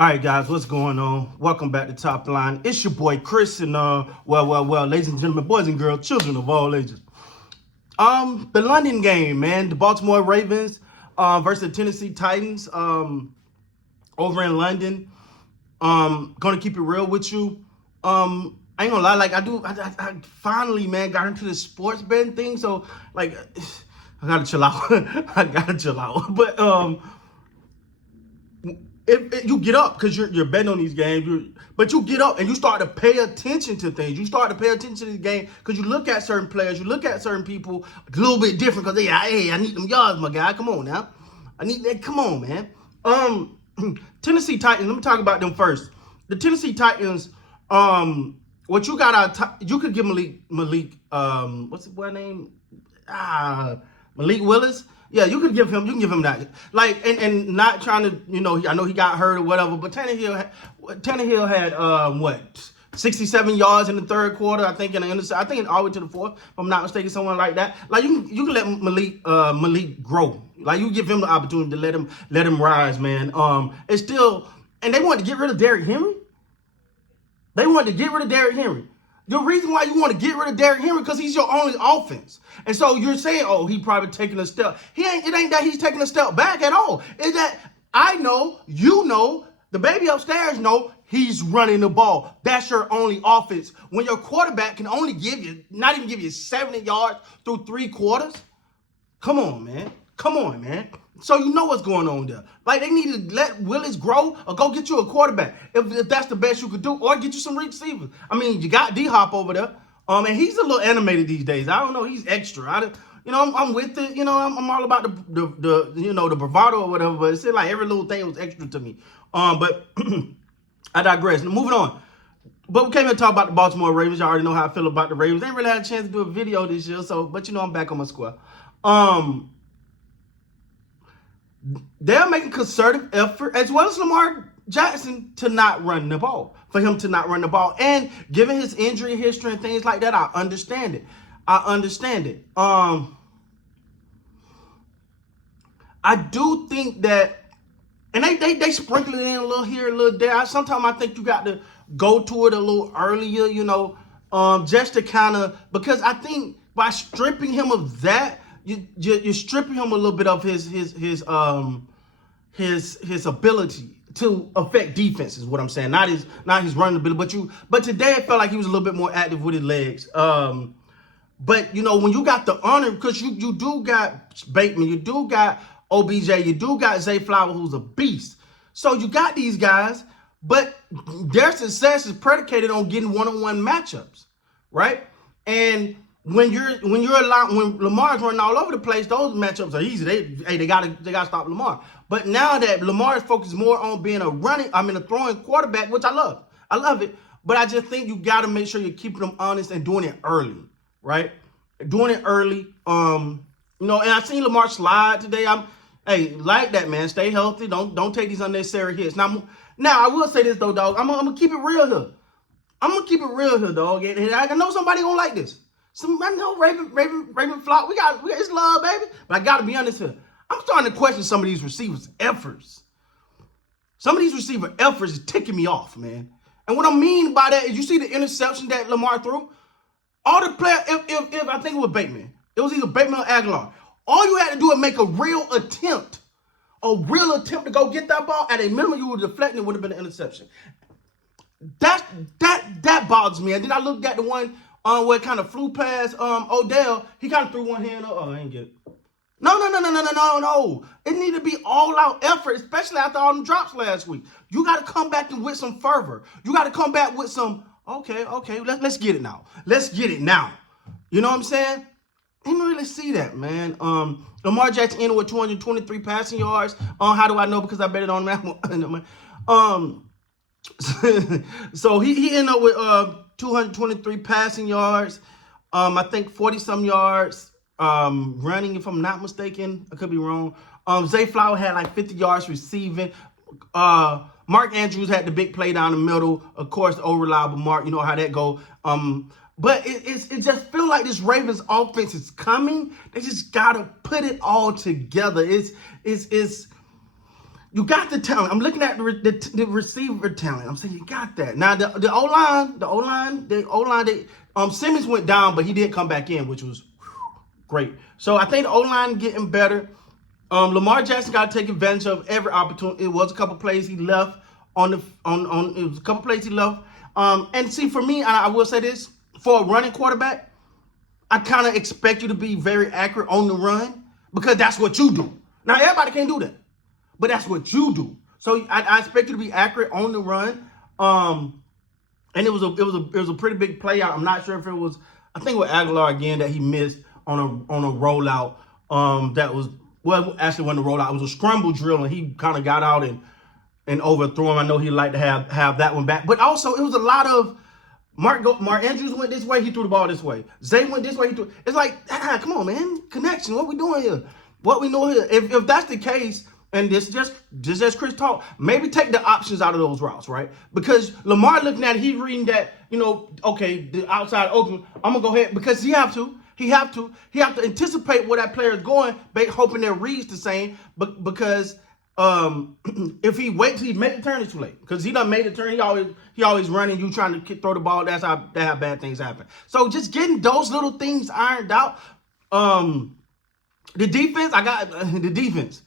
All right, guys, what's going on? Welcome back to Top Line. It's your boy Chris, and ladies and gentlemen, boys and girls, children of all ages. The London game, man, the Baltimore Ravens versus the Tennessee Titans, over in London. Gonna keep it real with you. I ain't gonna lie, like I finally, man, got into the sports betting thing. So, like, I gotta chill out. I gotta chill out. But if you get up because you're betting on these games, but you get up and you start to pay attention to things. You start to pay attention to the game because you look at certain players, you look at certain people a little bit different because hey, I need them yards, my guy. Come on now, I need that. Come on, man. Tennessee Titans. Let me talk about them first. The Tennessee Titans. What you got you could give Malik. What's the boy name? Malik Willis. Yeah, you can give him that. Like, and not trying to, I know he got hurt or whatever, but Tannehill had 67 yards in the third quarter, I think, I think all the way to the fourth, if I'm not mistaken, someone like that. Like, you can let Malik grow. Like, you give him the opportunity to let him rise, man. It's still, and they wanted to get rid of Derrick Henry. The reason why you want to get rid of Derrick Henry because he's your only offense. And so you're saying, oh, he probably taking a step. It ain't that he's taking a step back at all. It's that I know, you know, the baby upstairs know he's running the ball. That's your only offense. When your quarterback can only not even give you 70 yards through 3 quarters. Come on, man. So you know what's going on there. Like, they need to let Willis grow or go get you a quarterback if that's the best you could do, or get you some receivers. I mean, you got D-Hop over there, and he's a little animated these days. I don't know, he's extra. I'm with it. I'm all about the bravado or whatever. But it seemed like every little thing was extra to me. But I digress. Now, moving on. But we came here to talk about the Baltimore Ravens. You already know how I feel about the Ravens. I ain't really had a chance to do a video this year, but I'm back on my square. They're making concerted effort, as well as Lamar Jackson, to not run the ball. For him to not run the ball. And given his injury history and things like that, I understand it. I do think that, and they sprinkle it in a little here, a little there. Sometimes I think you got to go to it a little earlier, just to kind of, because I think by stripping him of that, you're stripping him a little bit of his ability to affect defense is what I'm saying. Not his running ability, but today it felt like he was a little bit more active with his legs. But when you got the honor, because you do got Bateman, you do got OBJ, you do got Zay Flowers, who's a beast. So you got these guys, but their success is predicated on getting one-on-one matchups, right? And when Lamar's running all over the place, those matchups are easy. They gotta stop Lamar. But now that Lamar is focused more on being a throwing quarterback, which I love it. But I just think you gotta make sure you're keeping them honest and doing it early, right? Doing it early. And I seen Lamar slide today. Like that, man. Stay healthy. Don't take these unnecessary hits. Now I will say this though, dog. I'm gonna keep it real here. Dog. And I know somebody gonna like this. I know Raven flock. We got it's love, baby. But I gotta be honest here. I'm starting to question some of these receivers' efforts. Some of these receiver efforts is ticking me off, man. And what I mean by that is, you see the interception that Lamar threw. All the players, if I think it was Bateman, it was either Bateman or Aguilar. All you had to do is make a real attempt to go get that ball. At a minimum, you would deflect, and it would have been an interception. That bothers me. And then I looked at the one where it kind of flew past Odell. He kind of threw one hand up. Oh, I ain't get it. No. It need to be all-out effort, especially after all them drops last week. You got to come back with some fervor. You got to come back with some, okay, let's get it now. You know what I'm saying? Didn't really see that, man. Lamar Jackson ended with 223 passing yards. How do I know? Because I bet it on that one. So he ended up with 223 passing yards. I think 40-some yards running, if I'm not mistaken. I could be wrong. Zay Flower had like 50 yards receiving. Mark Andrews had the big play down the middle. Of course, the old reliable Mark. You know how that go. But it just feels like this Ravens offense is coming. They just gotta put it all together. You got the talent. I'm looking at the receiver talent. I'm saying you got that. Now the O-line, Simmons went down, but he did come back in, which was great. So I think the O-line getting better. Lamar Jackson got to take advantage of every opportunity. It was a couple plays he left on it was a couple plays he left. And see, for me, I will say this, for a running quarterback, I kind of expect you to be very accurate on the run because that's what you do. Now everybody can't do that, but that's what you do. So I expect you to be accurate on the run. And it was a pretty big play out. I'm not sure if it was, I think it was Aguilar again that he missed on a rollout. That was, well, actually wasn't a rollout. It was a scramble drill, and he kind of got out and overthrew him. I know he'd like to have that one back, but also it was a lot of Mark Andrews went this way, he threw the ball this way. Zay went this way, he threw. It's like, come on, man, connection. What we doing here? What we know here? If that's the case, and this just as Chris talked, maybe take the options out of those routes, right? Because Lamar looking at it, he reading that, okay, the outside open. I'm gonna go ahead because he have to anticipate where that player is going, hoping their reads the same. But because if he waits, he make the turn, it's too late. Because he done made the turn, he always running. You trying to throw the ball. That's how bad things happen. So just getting those little things ironed out. The defense, the defense.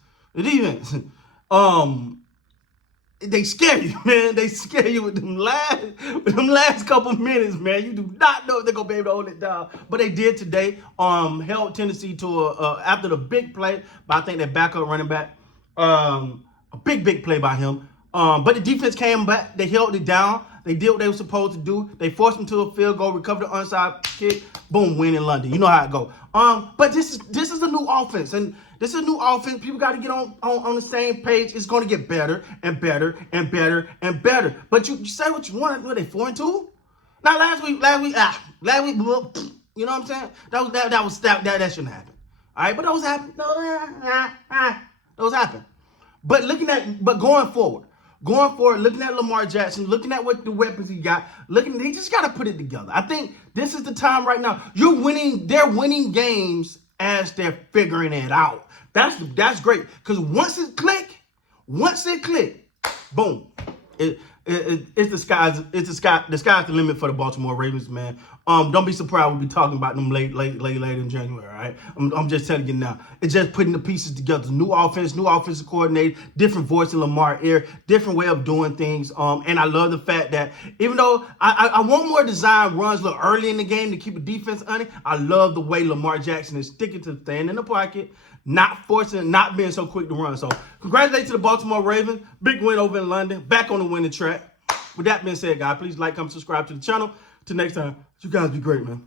They scare you, man. They scare you with them last couple minutes, man. You do not know if they're gonna be able to hold it down, but they did today. Held Tennessee to after the big play, but I think their backup running back, a big play by him. But the defense came back. They held it down. They did what they were supposed to do. They forced them to a field goal, recovered the onside kick, boom, win in London. You know how it go. But this is a new offense, and this is a new offense. People got to get on the same page. It's going to get better and better and better and better. But you say what you want. Were they 4-2? Now last week, you know what I'm saying? That shouldn't happen. All right, but those happen. Those happen. But going forward, looking at Lamar Jackson, looking at what the weapons he got, they just got to put it together. I think this is the time right now. They're winning games as they're figuring it out. That's great. Because once it click, boom. It's the sky's the limit for the Baltimore Ravens, man. Don't be surprised we'll be talking about them late in January, all right? I'm just telling you now. It's just putting the pieces together. New offensive coordinator, different voice in Lamar's ear, different way of doing things. And I love the fact that even though I want more design runs a little early in the game to keep the defense on it, I love the way Lamar Jackson is sticking to staying in the pocket, not forcing, not being so quick to run. So congratulations to the Baltimore Ravens. Big win over in London. Back on the winning track. With that being said, guys, please like, comment, subscribe to the channel. Till next time, you guys be great, man.